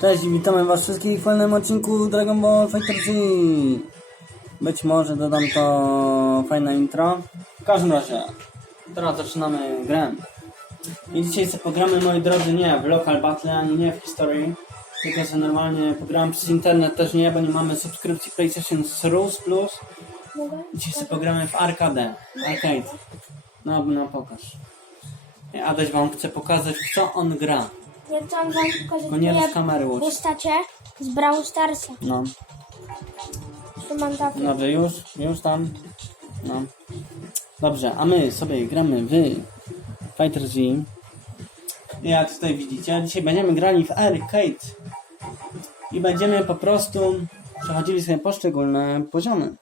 Cześć witamy was wszystkich w kolejnym odcinku Dragon Ball Fighter Z. Być może dodam to fajne intro. W każdym razie, teraz zaczynamy grę. I dzisiaj sobie pogramy, moi drodzy, nie w Local Battle, ani nie w History. Tylko sobie normalnie pogramy przez internet, też nie, bo nie mamy subskrypcji PlayStation Plus. Mogę? Dzisiaj sobie pogramy w Arcade. Arcade. No, no pokaż. Adaś wam chce pokazać, co on gra. Ja chciałam wam pokazać Tylko nie moje kamery łódź. postacie z Brawl Starsa. No. Tu mam takie. Dobrze, już, już tam. No. Dobrze, a my sobie gramy w Fighter Z. Jak tutaj widzicie, dzisiaj będziemy grali w arcade. I będziemy po prostu przechodzili sobie poszczególne poziomy.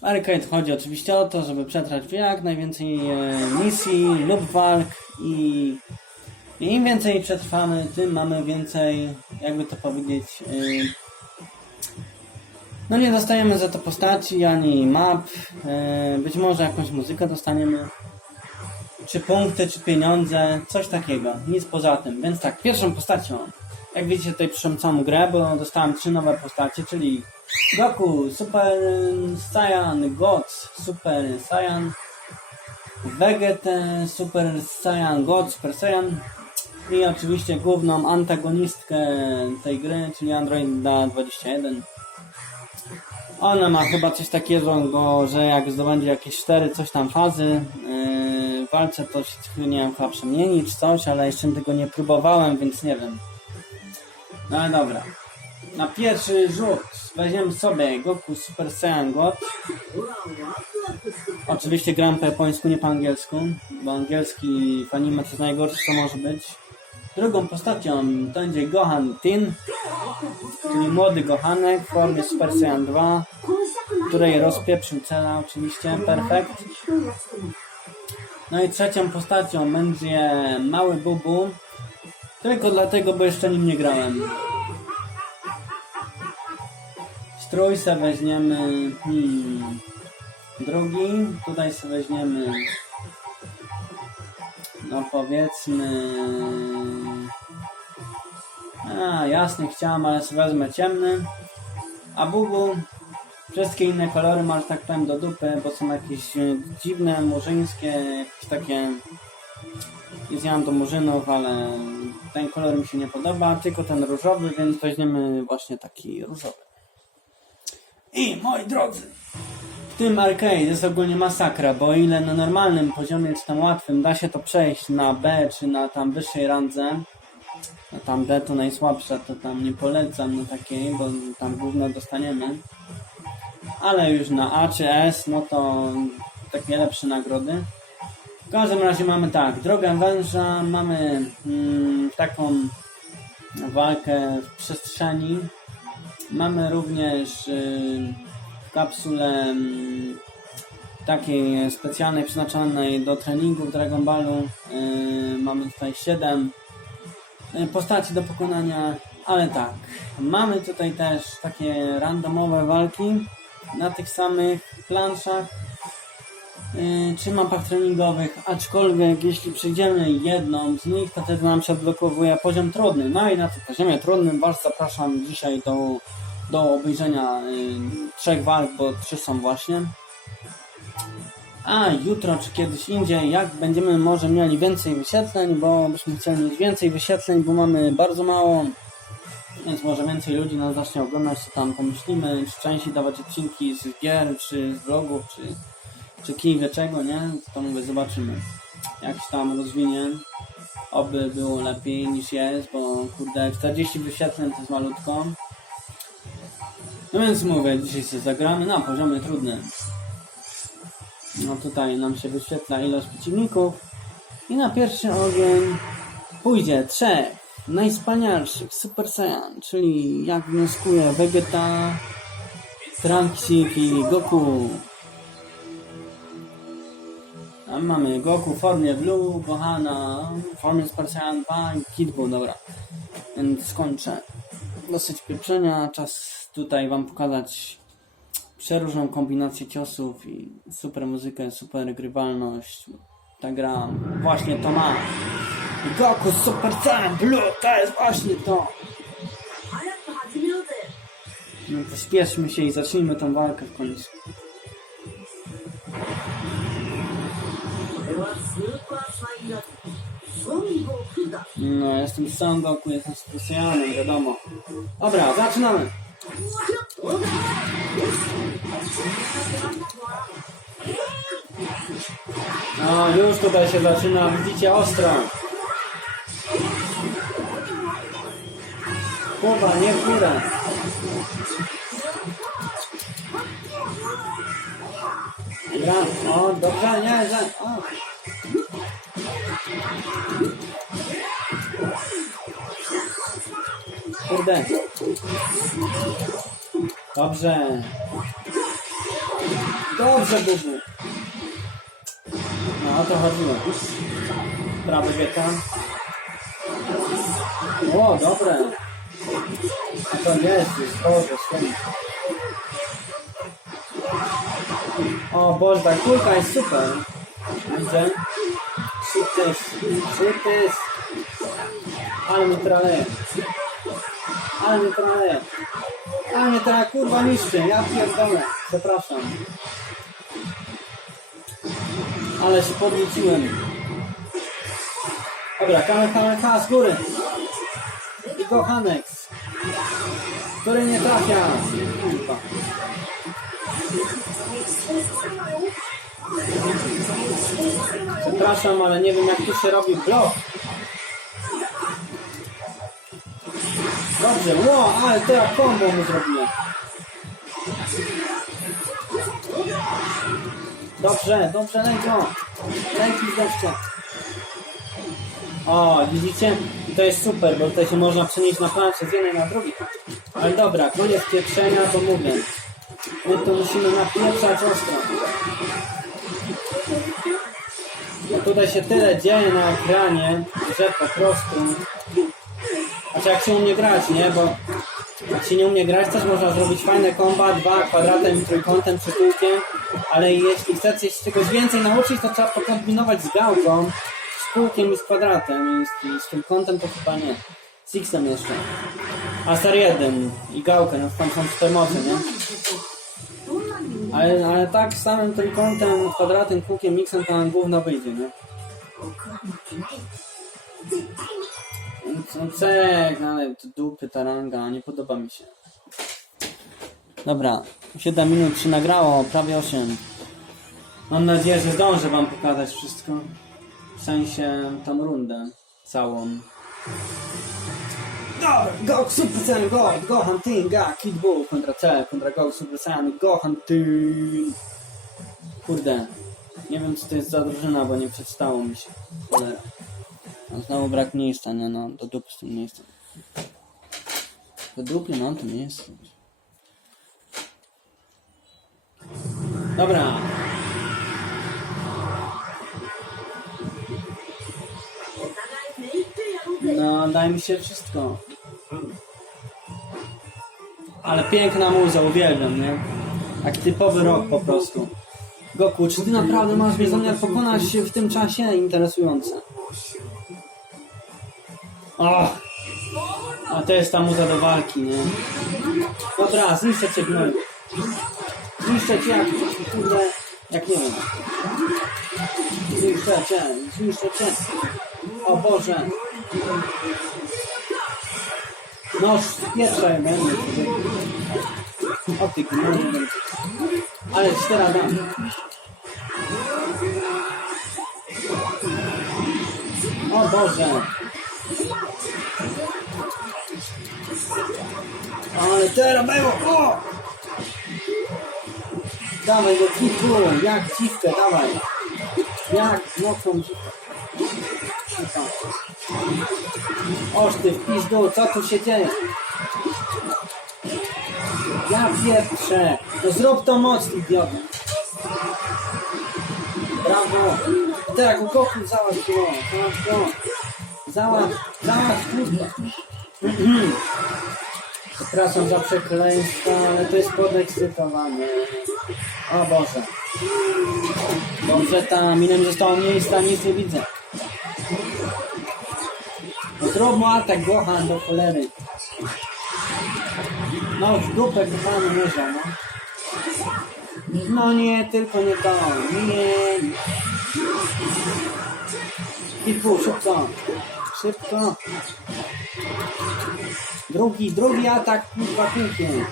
W arcade chodzi oczywiście o to, żeby przetrwać w jak najwięcej e, misji lub walk i i im więcej przetrwamy, tym mamy więcej, jakby to powiedzieć, e, no nie dostajemy za to postaci ani map. E, Być może jakąś muzykę dostaniemy. Czy punkty, czy pieniądze, coś takiego. Nic poza tym. Więc tak, pierwszą postacią. Jak widzicie tutaj przyszłam całą grę, bo dostałem trzy nowe postacie, czyli Goku, Super Saiyan, God, Super Saiyan, Vegeta, Super Saiyan, God, Super Saiyan i oczywiście główną antagonistkę tej gry, czyli Androida 21. Ona ma chyba coś takiego, że jak zdobędzie jakieś cztery coś tam fazy yy, walce, to się nie wiem, chyba przemieni czy coś, ale jeszcze tego nie próbowałem, więc nie wiem. No ale dobra. Na pierwszy rzut weźmiemy sobie Goku Super Saiyan God. Oczywiście gram po japońsku, nie po angielsku, bo angielski w anime to najgorsze co może być. Drugą postacią będzie Gohan Tin, czyli młody Gohanek w formie Super Saiyan 2, której rozpieprzył cela oczywiście, perfekt. No i trzecią postacią będzie mały Bubu, tylko dlatego, bo jeszcze nim nie grałem. Strój se weźmiemy, hmm, drugi, tutaj se weźmiemy, no powiedzmy, a jasny chciałem, ale wezmę ciemny, a Bubu wszystkie inne kolory masz tak powiem do dupy, bo są jakieś e, dziwne, murzyńskie, jakieś takie nie zjadam do murzynów, ale ten kolor mi się nie podoba, tylko ten różowy, więc weźmiemy właśnie taki różowy. I moi drodzy, tym arcade jest ogólnie masakra, bo o ile na normalnym poziomie, czy tam łatwym, da się to przejść na B, czy na tam wyższej randze, tam D to najsłabsza, to tam nie polecam na takiej, bo tam gówno dostaniemy. Ale już na A czy S, no to takie lepsze nagrody. W każdym razie mamy tak, drogę węża, mamy mm, taką walkę w przestrzeni. Mamy również y, kapsulę mm, takiej specjalnej przeznaczonej do treningu w Dragon Ballu. Y, mamy tutaj 7 y, postaci do pokonania, ale tak, mamy tutaj też takie randomowe walki na tych samych planszach yy, czy mapach treningowych, aczkolwiek jeśli przejdziemy jedną z nich, to wtedy nam się odblokowuje poziom trudny. No i na tym poziomie trudnym Was zapraszam dzisiaj do, do obejrzenia yy, trzech walk, bo trzy są właśnie. A jutro czy kiedyś indziej, jak będziemy może mieli więcej wyświetleń, bo byśmy chcieli mieć więcej wyświetleń, bo mamy bardzo mało. Więc może więcej ludzi nas zacznie oglądać, co tam pomyślimy, czy częściej dawać odcinki z gier, czy z vlogów, czy, czy kij wie czego, nie? To mówię, zobaczymy. Jak się tam rozwinie. Oby było lepiej niż jest, bo kurde, 40 wyświetleń to jest malutko. No więc mówię, dzisiaj sobie zagramy na poziomie trudnym. No tutaj nam się wyświetla ilość przeciwników. I na pierwszy ogień pójdzie trzech najwspanialszych Super Saiyan, czyli jak wnioskuje Vegeta, Trunksik i Goku. A mamy Goku w formie Blue, Gohana w formie Super Saiyan 2 i Kid Buu, dobra. Więc skończę dosyć pieprzenia. Czas tutaj Wam pokazać przeróżną kombinację ciosów i super muzykę, super grywalność. Ta gra właśnie to ma. Goku Super Saiyan Blue to jest właśnie to! No to spieszmy się i zacznijmy tą walkę w końcu. No, jestem Son Goku, jestem Saiyanem, wiadomo. Dobra, zaczynamy! No, już tutaj się zaczyna, widzicie, ostro. Kurwa, nie w górę. Dobra, o, dobrze, nie, że, o. Kurde. Dobrze. Dobrze, Bubu. No, o to chodziło. Prawy wieka. O, dobre. A to jest, jest Boże święty. O Boże, ta kulka jest super. Widzę. Szybtys, szybtys. Ale mi traleje. Ale mnie traleje. Ale mnie teraz kurwa niszczy. Ja pierdolę. Przepraszam. Ale się podnieciłem. Dobra, kamehameha z góry. I kochanek. Który nie trafia. Kurwa. Przepraszam, ale nie wiem jak tu się robi blok. Dobrze, ło, ale teraz combo mu zrobiłem. Dobrze, dobrze, lej go. Lej pizdeczkę. O, widzicie? I to jest super, bo tutaj się można przenieść na planszę z jednej na drugi. Ale dobra, koniec pieprzenia, to mówię. My tu musimy napieprzać ostro. No tutaj się tyle dzieje na ekranie, że po prostu... Znaczy jak się umie grać, nie? Bo jak się nie umie grać, też można zrobić fajne komba, dwa kwadratem trójkątem przy kółkiem, ale jeśli chcecie się czegoś więcej nauczyć, to trzeba pokombinować z gałką, z kółkiem i z kwadratem i z, z trójkątem to chyba nie. Z X-em jeszcze. A star 1 i gałkę, no tam są moce, nie? Ale, ale tak samym trójkątem, kwadratem, kółkiem, X-em to nam gówno wyjdzie, nie? No cek, no ale to dupy taranga, nie podoba mi się. Dobra, 7 minut się nagrało, prawie 8. Mam nadzieję, że zdążę wam pokazać wszystko. W sensie tą rundę całą. Dobra, go Super Saiyan Go, go Huntinga, Kid Buu kontra C, kontra go Super Saiyan, go Hunting. Kurde, nie wiem co to jest za drużyna, bo nie przeczytało mi się. Cholera. No znowu brak miejsca, nie no, do dupy z tym miejscem. Do dupy, no to jest. Dobra. No, daj mi się wszystko. Ale piękna muza, uwielbiam, nie? Jak typowy rok po prostu. Goku, czy ty naprawdę masz mnie zamiar pokonać się w tym czasie? Interesujące. O! A to jest ta muza do walki, nie? Dobra, zniszczę cię gnoju. Zniszczę cię jak, kurde, jak nie wiem. Zniszczę cię, zniszczę cię. O Boże. No, pierwsze będę. O ty gnoju. Ale teraz dam. O Boże. Ale teraz było, o! Dawaj do kitu, jak dziwkę, dawaj. Jak mocną dziwkę. Oż ty w pizdu, co tu się dzieje? Ja pieprzę. No zrób to moc, idiota. Brawo. I teraz go Goku załatw go. Załatw. Załatw, kurwa. Przepraszam za przekleństwo, ale to jest podekscytowanie. O Boże. Dobrze tam, ile mi zostało miejsca, nic nie widzę. Zrób mu atak Gohan do cholery. No w dupę kochany leżał, no. No nie, tylko nie to. Nie. Pitbull, szybko. Szybko. Drugi, drugi atak, kurwa, kółkiem.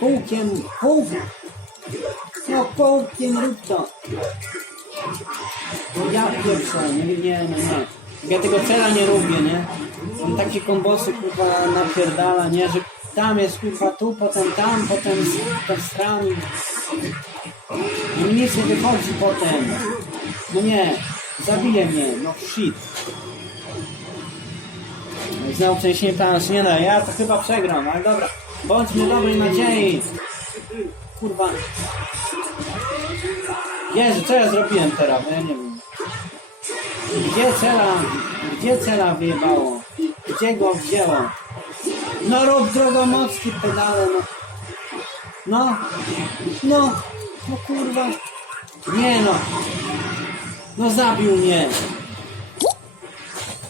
Kółkiem, kółkiem. No kółkiem rób to. No ja pierwsza, nie, nie, nie, nie. Ja tego cela nie lubię, nie? On takie kombosy, kurwa, napierdala, nie? Że tam jest, kurwa, tu, potem tam, potem z ten strami. I mi nic nie wychodzi potem. No nie, zabije mnie, no shit. I Znowu przeniesienie planu, nie no, ja to chyba przegram, ale dobra. Bądźmy dobrej nadziei. Kurwa. Jezu, co ja zrobiłem teraz? Ja nie wiem. Gdzie cela, gdzie cela wyjebało? Gdzie go wzięło? No rób drogomocki pedale, no. No, no, no kurwa. Nie no. No zabił mnie.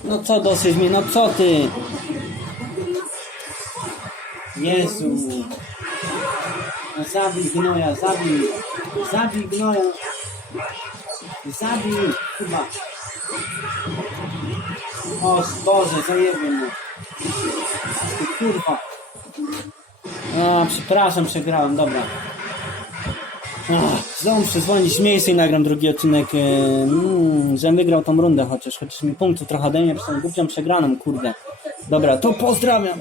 No co dosyć mnie, no co ty? Jezu. No zabij gnoja, zabij. Zabij gnoja. Zabij, chyba. O Boże, zajebie kurwa. A, przepraszam, przegrałem, dobra. Znowu muszę dzwonić w miejsce i nagram drugi odcinek, e, mm, żebym wygrał tą rundę chociaż, chociaż mi punktów trochę przez tą głupią przegraną, kurde. Dobra, to pozdrawiam.